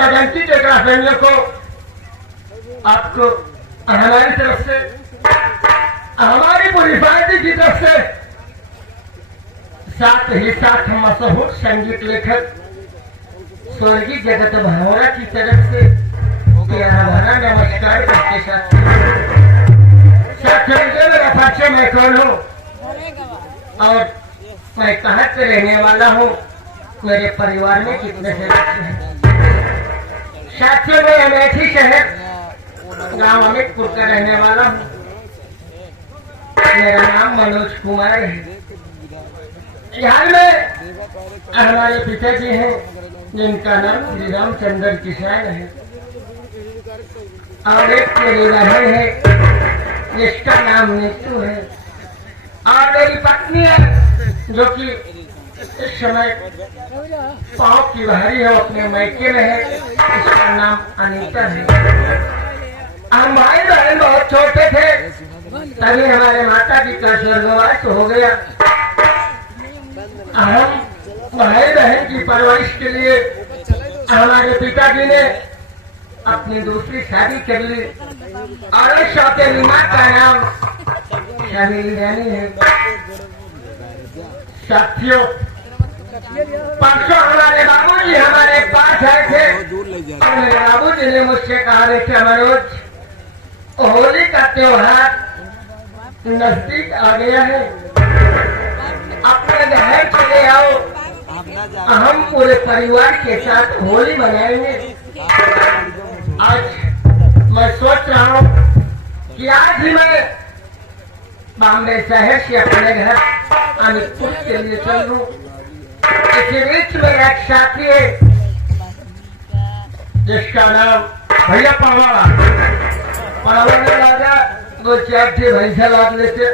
Emergency के ग्राहकों को आपको हमारी तरफ से, हमारी पूरी पार्टी की तरफ से, साथ ही साथ मशहूर संगीत लेखक स्वर्गीय जगत भावरा की तरफ से प्यारा भरा नमस्कार करते साथ मेरा परिचय मैं कौन हूँ और मैं कहाँ से रहने वाला हूँ, मेरे परिवार में कितने सदस्य हैं। साथियों में अमेठी शहर गांव अमितपुर का रहने वाला हूँ। मेरा नाम मनोज कुमार है। यहाँ में हमारे पिताजी हैं जिनका नाम श्री रामचंद्र किसान है और एक मेरी बहन है जिसका नाम नीतू है और मेरी पत्नी है जो कि इस समय पाँव की भारी है, अपने मायके में है, इसका नाम अनीता है। हम भाई बहन बहुत छोटे थे तभी हमारे माता जी का स्वर्गवास हो गया। हम भाई बहन की परवरिश के लिए हमारे पिताजी ने अपनी दूसरी शादी कर ली और इस सौतेली माँ का नाम शमीली रानी है। साथियों, परसों हमारे बाबूजी हमारे पास आए थे और मेरे बाबूजी ने मुझसे कहा बेटा मनोज, होली का त्योहार नजदीक आ गया है, अपने घर चले आओ, हम पूरे परिवार के साथ होली मनाएंगे। आज मैं सोच रहा हूँ कि आज ही मैं बॉम्बे शहर से अपने घर अमितपुर के लिए चल दूं। इसी बीच में एक साथी है जिसका नाम भैया पावा राजा दो चार थे भैंसा लाद लेते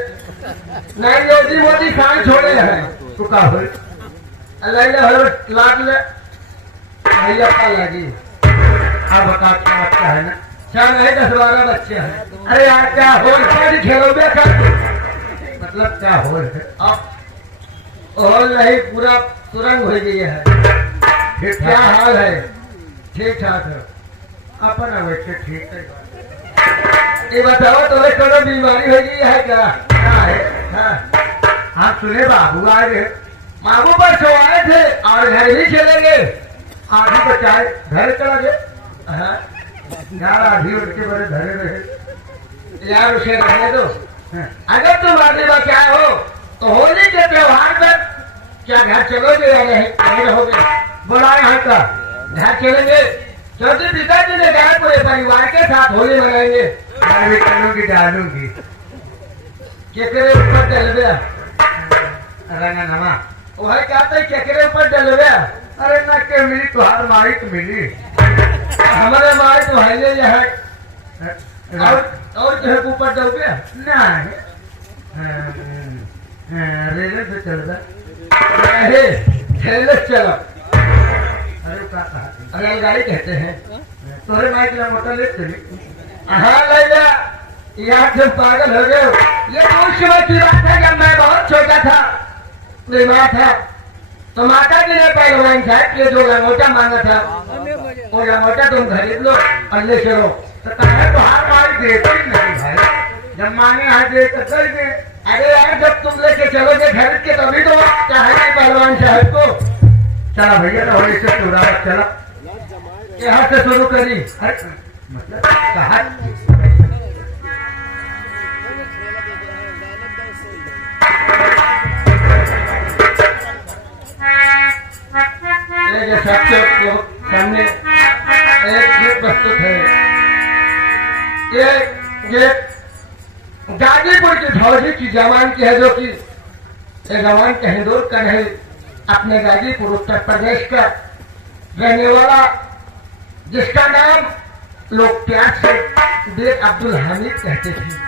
नहीं योगी मोदी खान छोड़े है तो का हो लाद ले भैया पा लगी। अब बता है ना क्या नहीं 10-12 बच्चे हैं। अरे यार क्या हो खेलोगे कर मतलब क्या हो अब और नहीं पूरा तुरंत हो गई है। क्या हाल है? ठीक ठाक है अपना वैसे ठीक है। ये बताओ तुम्हें कोई बीमारी हो गई है क्या? क्या है? हाँ सुने बाबू आए थे, बाबू पर सो आए थे और घर भी चले गए। आधी तो चाय घर चला गए यार, आधी उनके बड़े धरे रहे यार, उसे रहने दो। अगर तुम आगे बचा हो तो होली के त्योहार पर क्या घर चलोगे या नहीं रहोगे? बोला यहाँ का घर चलेंगे क्योंकि पिताजी ने कहा पूरे परिवार के साथ होली मनाएंगे। डालूंगी डालूंगी केकरे ऊपर डल गया रंगा नमा वह कहते केकरे ऊपर डल गया। अरे न के मिली तुहार माई तो मिली हमारे माई तो है और जो है ऊपर डल गया नहीं रेलवे से चल रहा चलो। अरे क्या कहा? रेलगाड़ी कहते हैं तोरे माई किलोमीटर ले चली। हाँ लैला यहाँ से पागल हो गए। ये उस समय की बात है जब मैं बहुत छोटा था, बीमार था, तो माता जी ने पहलवान साहब ये जो लंगोटा मांगा था वो लंगोटा तुम खरीद लो और ले चलो। तो कहा तो हार मारी देते ही नहीं भाई, जब मांगे हाथ दे तो कर दे। अरे यार जब तुम लेके चलोगे खरीद के तभी तो चाहे पहलवान साहब को। चला भैया तो होली से पूरा चला यहाँ से शुरू करी। मतलब कहा सामने एक गीत प्रस्तुत है। ये गाजीपुर की फौजी की जवान की है जो कि जवान का हिंदुर का है, अपने गाजीपुर उत्तर प्रदेश का रहने वाला, जिसका नाम लोग प्यार से बेग अब्दुल हामिद कहते थे।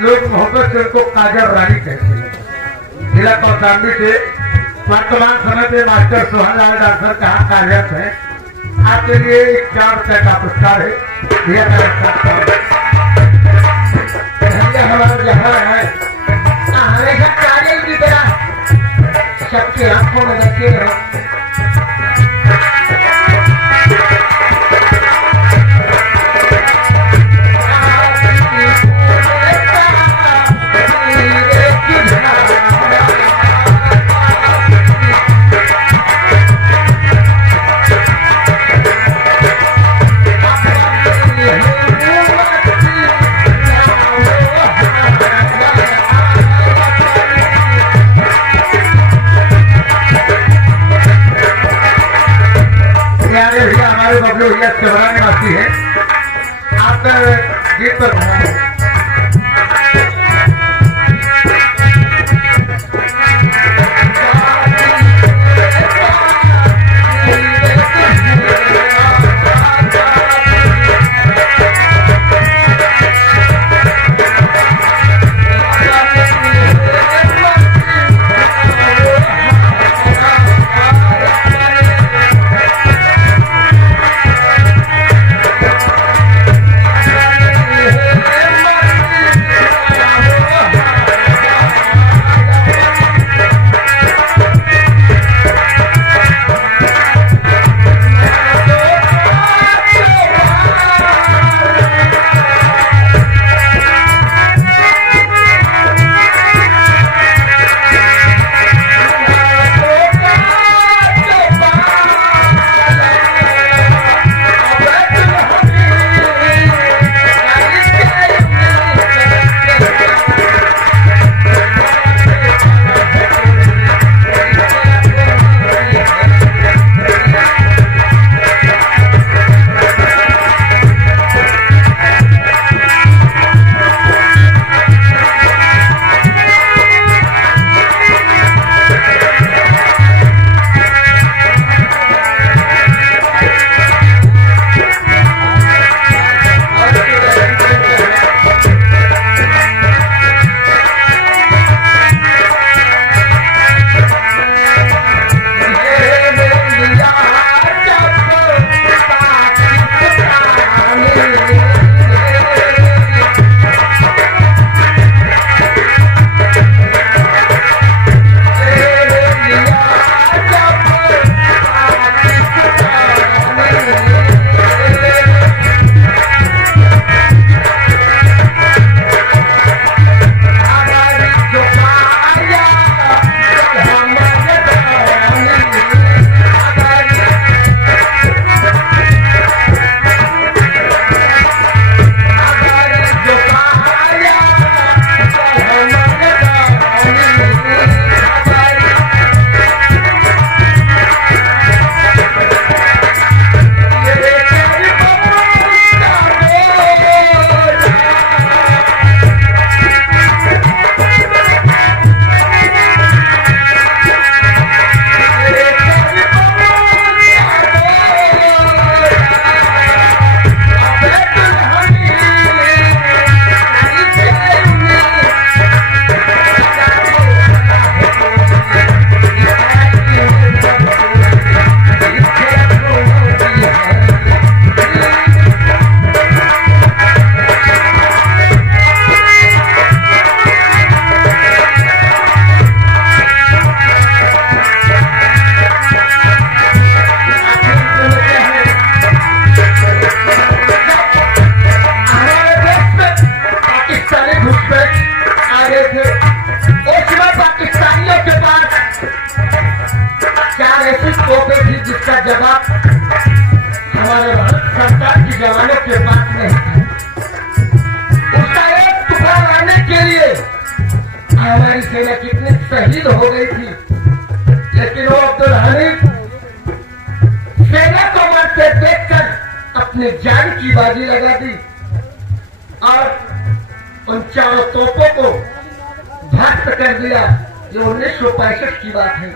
लोग मोहब्बत से उनको काजल रानी कहते हैं। जिला कौशाम्बी से वर्तमान समय पे मास्टर सोहन लाल डांसर कहाँ कार्यरत है, आपके लिए 4 रुपए का पुरस्कार है। हमारा जहाँ है हमेशा काजल की तरह सबके आंखों में रखे रहो। बबलू भैया चौरा निवासी है, आप गीत पर जिसका जवाब हमारे भारत सरकार की जवानों के पास नहीं था। उसका एक टुकड़ा लाने के लिए हमारी सेना कितनी शहीद हो गई थी, लेकिन वो अब्दुल हमीद सेना को मरते देखकर अपने जान की बाजी लगा दी और उन चारों तोपों को ध्वस्त कर दिया। ये 1965 की बात है।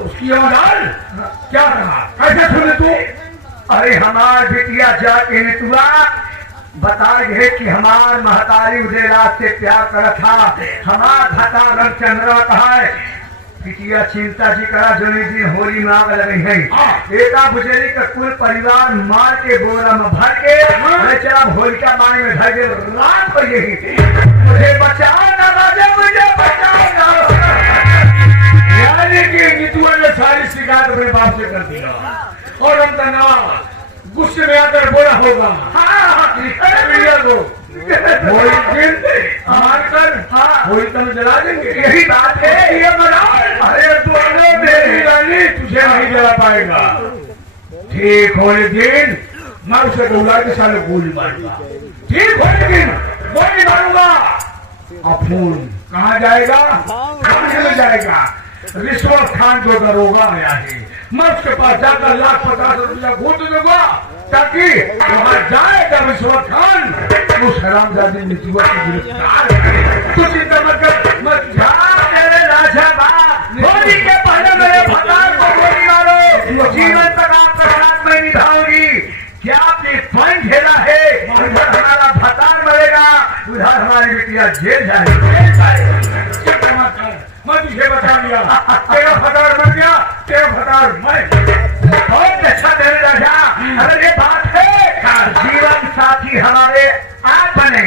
उसकी आवाज क्या कहा, कैसे सुने तू? अरे हमार बिटिया जाके नितुआ बता गए कि हमार महतारी उदय रात से प्यार करा था, हमार भता रंग चंद्रा कहा है। बिटिया चिंता जी करा जो दिन होली में आग लगी है। बेटा बुझेरी का कुल परिवार मार के बोरा में भर के चला होलिका पानी में धर के रात को यही मुझे बचाओ ना राजा, मुझे बचाओ ना। यानी कि नितुआ ने सारी शिकायत अपने बाप से कर दिया और हम तनाव गुस्से में आकर बोला होगा वही दिन मारकर वही तुम जला देंगे। यही बात है, ये बनाओ। अरे दोनों मेरी रानी तुझे नहीं जला पाएगा। ठीक होने दिन मैं उसे बुला के साले गोली मारूंगा। ठीक होने दिन गोली मारूंगा। अफूल कहाँ जाएगा, कहाँ में जाएगा? रिश्वत खान जो दरोगा आया है, मैं उसके पास जाकर ₹1,50,000 घूट दूंगा ताकि वहां जाएगा रिश्वत खान उस हरामजादी नितुआ को गिरफ्तार करे। तू चिंता मत कर, मत जा मेरे राजा बाप। होली के पहले मेरे भतार को गोली मारो, जीवन तक आपका साथ में निभाऊंगी। क्या आपने फन खेला है? उधर हमारा भतार मरेगा, उधर हमारी बिटिया जेल जाएगी। चिंता मत कर, मैं तुझे बता दिया। तेरा भतार मर गया, तेरा भतार मैं। बहुत अच्छा मेरे राजा। अगर ये बात है जीवन साथी हमारे आप बने।